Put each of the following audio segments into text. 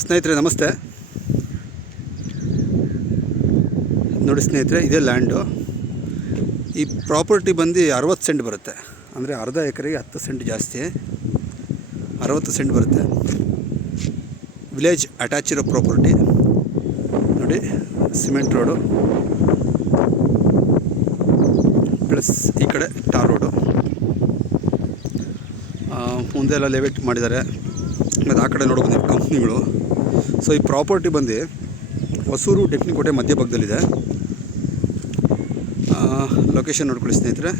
ಸ್ನೇಹಿತರೆ ನಮಸ್ತೆ. ನೋಡಿ ಸ್ನೇಹಿತರೆ, ಇದೇ ಲ್ಯಾಂಡು. ಈ ಪ್ರಾಪರ್ಟಿ ಬಂದು 60 ಸೆಂಟ್ ಬರುತ್ತೆ. ಅಂದರೆ ಅರ್ಧ ಎಕರೆಗೆ 10 ಸೆಂಟ್ ಜಾಸ್ತಿ, 60 ಸೆಂಟ್ ಬರುತ್ತೆ. ವಿಲೇಜ್ ಅಟ್ಯಾಚ್ ಇರೋ ಪ್ರಾಪರ್ಟಿ ನೋಡಿ. ಸಿಮೆಂಟ್ ರೋಡು ಪ್ಲಸ್ ಈ ಕಡೆ ಟಾರ್ ರೋಡು, ಮುಂದೆ ಎಲ್ಲ ಲೆವೆಟ್ ಮಾಡಿದ್ದಾರೆ. ಮತ್ತು ಆ ಕಡೆ ನೋಡ್ಬೋದು ನೀವು ಕಂಪ್ನಿಗಳು. ಸೊ ಈ ಪ್ರಾಪರ್ಟಿ ಬಂದು ಹೊಸೂರು ಟೆಕ್ನಿಕೋಟೆ ಮಧ್ಯಭಾಗದಲ್ಲಿದೆ. ಲೊಕೇಶನ್ ನೋಡ್ಕೊಳ್ಳಿ ಸ್ನೇಹಿತರೆ.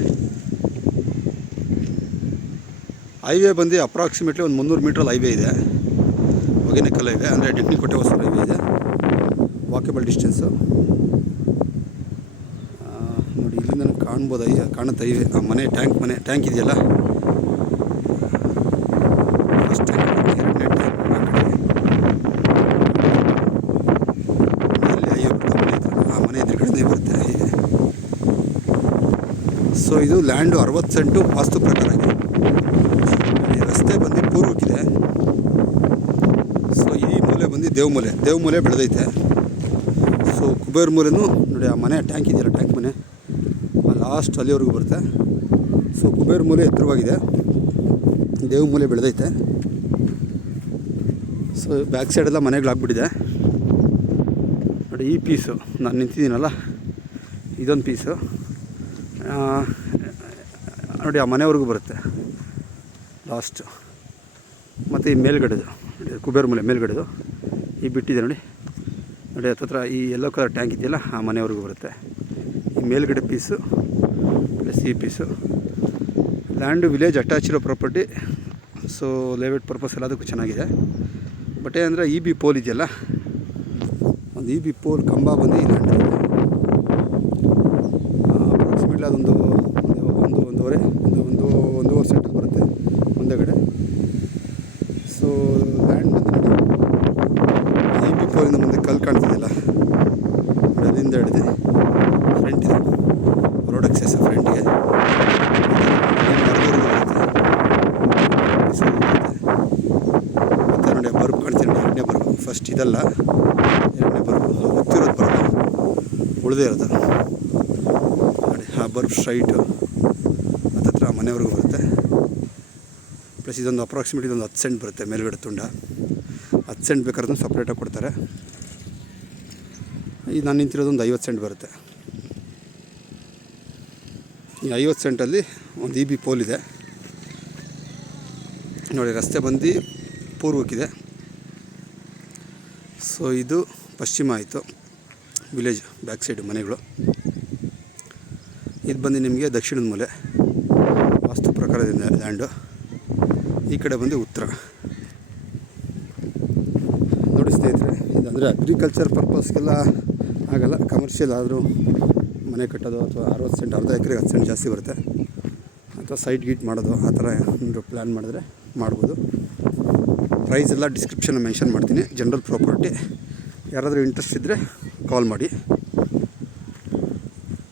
ಹೈವೇ ಬಂದು ಅಪ್ರಾಕ್ಸಿಮೇಟ್ಲಿ ಒಂದು 300 ಮೀಟ್ರಲ್ಲಿ ಹೈವೇ ಇದೆ. ಹೊಗೆನಕಲ್ ಹೈವೇ, ಅಂದರೆ ಟೆಕ್ನಿಕೋಟೆ ಹೊಸೂರು ಹೈವೇ ಇದೆ. ವಾಕೇಬಲ್ ಡಿಸ್ಟೆನ್ಸು ನೋಡಿ. ಇಲ್ಲಿ ನನಗೆ ಕಾಣುತ್ತೆ ಹೈವೇ. ಆ ಮನೆ ಟ್ಯಾಂಕ್ ಇದೆಯಲ್ಲ, ಫಸ್ಟ್ ಟ್ಯಾಂಕ್, ಎರಡನೇ ಟ್ಯಾಂಕ್ ಅಲ್ಲಿ ಹೈವೇ ಬರುತ್ತೆ. ಆ ಮನೆ ಎದುರುಗಡೆ ಬರುತ್ತೆ ಹೈವೇ. ಸೊ ಇದು ಲ್ಯಾಂಡು 60 ಸೆಂಟು ವಾಸ್ತು ಪ್ರಕಾರ ಇದೆ. ಈ ರಸ್ತೆ ಬಂದು ಪೂರ್ವಕ್ಕಿದೆ. ಸೊ ಈ ಮೂಲೆ ಬಂದು ದೇವಮೂಲೆ ಬೆಳೆದೈತೆ. ಸೊ ಕುಬೇರ್ ಮೂಲೆನೂ ನೋಡಿ, ಆ ಮನೆ ಟ್ಯಾಂಕ್ ಇದೆಯಲ್ಲ, ಟ್ಯಾಂಕ್ ಮನೆ ಲಾಸ್ಟ್ ಅಲ್ಲಿವರೆಗೂ ಬರುತ್ತೆ. ಸೊ ಕುಬೇರ್ ಮೂಲೆ ಎತ್ತರವಾಗಿದೆ, ದೇವಮೂಲೆ ಬೆಳೆದೈತೆ. ಸೊ ಬ್ಯಾಕ್ ಸೈಡೆಲ್ಲ ಮನೆಗಳಾಗ್ಬಿಟ್ಟಿದೆ ನೋಡಿ. ಈ ಪೀಸು ನಾನು ನಿಂತಿದ್ದೀನಲ್ಲ, ಇದೊಂದು ಪೀಸು ನೋಡಿ, ಆ ಮನೆವರೆಗೂ ಬರುತ್ತೆ ಲಾಸ್ಟು. ಮತ್ತು ಈ ಮೇಲ್ಗಡೆದು ನೋಡಿ, ಕುಬೇರ್ ಮೂಲೆ ಮೇಲ್ಗಡೆದು ಈ ಬಿಟ್ಟಿದೆ ನೋಡಿ. ಹತ್ತತ್ರ ಈ ಯೆಲ್ಲೋ ಕಲರ್ ಟ್ಯಾಂಕ್ ಇದೆಯಲ್ಲ, ಆ ಮನೆವರೆಗೂ ಬರುತ್ತೆ. ಈ ಮೇಲ್ಗಡೆ ಪೀಸು ಪ್ಲಸ್ ಈ ಪೀಸು. ಲ್ಯಾಂಡು ವಿಲೇಜ್ ಅಟ್ಯಾಚ್ ಇರೋ ಪ್ರಾಪರ್ಟಿ. ಸೊ ಲೇಔಟ್ ಪರ್ಪಸ್ ಎಲ್ಲದಕ್ಕೂ ಚೆನ್ನಾಗಿದೆ. ಬಟ್ ಏನಂದರೆ ಇ ಬಿ ಪೋಲ್ ಇದೆಯಲ್ಲ, ಒಂದು ಇ ಬಿ ಪೋಲ್ ಕಂಬ ಬಂದು ಈ ಲ್ಯಾಂಡ್ ಅಪ್ರಾಕ್ಸಿಮೇಟ್ಲಿ ಅದೊಂದು ಒಂದೂವರೆ ಸೆಂಟಲ್ಲಿ ಬರುತ್ತೆ ಮುಂದೆಗಡೆ. ಸೊ ಲ್ಯಾಂಡ್ ಬಂದು ಇ ಬಿ ಪೋಲಿಂದ ಮುಂದೆ ಕಲ್ಲು ಕಾಣ್ತಿದೆಯಲ್ಲ, ಅಲ್ಲಿಂದ ಹಿಡಿದು ಫ್ರಂಟ್ ಇದೆ ರೋಡ್ ಅಕ್ಸೆಸ್ ಫ್ರಂಟಿಗೆ. ಮತ್ತು ನೋಡಿ ಬರ್ಬ್ ಕಾಣ್ತೀನಿ ನೋಡಿ, ಎರಡನೇ ಬರ್ಬ್. ಫಸ್ಟ್ ಇದಲ್ಲ, ಎರಡನೇ ಬರ್ಬ್ ಗೊತ್ತಿರೋದು ಬರ್ಬ್, ಉಳಿದೇ ಇರೋದು ನೋಡಿ. ಆ ಬರ್ಬ್ ಸ್ಟ್ರೈಟು ಹತ್ತತ್ರ ಆ ಮನೆವರೆಗೂ ಬರುತ್ತೆ. ಪ್ಲಸ್ ಇದೊಂದು ಅಪ್ರಾಕ್ಸಿಮೇಟ್ ಇದೊಂದು 10 ಸೆಂಟ್ ಬರುತ್ತೆ ಮೇಲ್ಗಡೆ ತುಂಡ. 10 ಸೆಂಟ್ ಬೇಕಾದ್ರೂ ಸಪ್ರೇಟಾಗಿ ಕೊಡ್ತಾರೆ. ಈಗ ನಾನು ನಿಂತಿರೋದು ಒಂದು 50 ಸೆಂಟ್ ಬರುತ್ತೆ. ಈ 50 ಸೆಂಟಲ್ಲಿ ಒಂದು ಇ ಬಿ ಪೋಲ್ ಇದೆ ನೋಡಿ. ರಸ್ತೆ ಬಂದು ಪೂರ್ವಕ್ಕಿದೆ. ಸೊ ಇದು ಪಶ್ಚಿಮ ಆಯಿತು, ವಿಲೇಜ್ ಬ್ಯಾಕ್ ಸೈಡ್ ಮನೆಗಳು. ಇದು ಬಂದು ನಿಮಗೆ ದಕ್ಷಿಣದ ಮೂಲೆ ವಾಸ್ತು ಪ್ರಕಾರದಿಂದ ಲ್ಯಾಂಡು. ಈ ಕಡೆ ಬಂದು ಉತ್ತರ ನೋಡಿ ಸ್ನೇಹಿತರೆ. ಇದಂದರೆ ಅಗ್ರಿಕಲ್ಚರ್ ಪರ್ಪಸ್ಗೆಲ್ಲ ಆಗಲ್ಲ, ಕಮರ್ಷಿಯಲ್ ಆದರೂ ಮನೆ ಕಟ್ಟೋದು ಅಥವಾ 60 ಸೆಂಟ್, ಅರ್ಧ ಎಕರೆಗೆ 10 ಸೆಂಟ್ ಜಾಸ್ತಿ ಬರುತ್ತೆ. ಅಥವಾ ಸೈಟ್ ಗೀಟ್ ಮಾಡೋದು, ಆ ಥರ ಒಂದು ಪ್ಲ್ಯಾನ್ ಮಾಡಿದ್ರೆ ಮಾಡ್ಬೋದು. ಪ್ರೈಸ್ ಎಲ್ಲ ಡಿಸ್ಕ್ರಿಪ್ಷನ್ ಮೆನ್ಷನ್ ಮಾಡ್ತೀನಿ. ಜನರಲ್ ಪ್ರಾಪರ್ಟಿ, ಯಾರಾದರೂ ಇಂಟ್ರೆಸ್ಟ್ ಇದ್ದರೆ ಕಾಲ್ ಮಾಡಿ.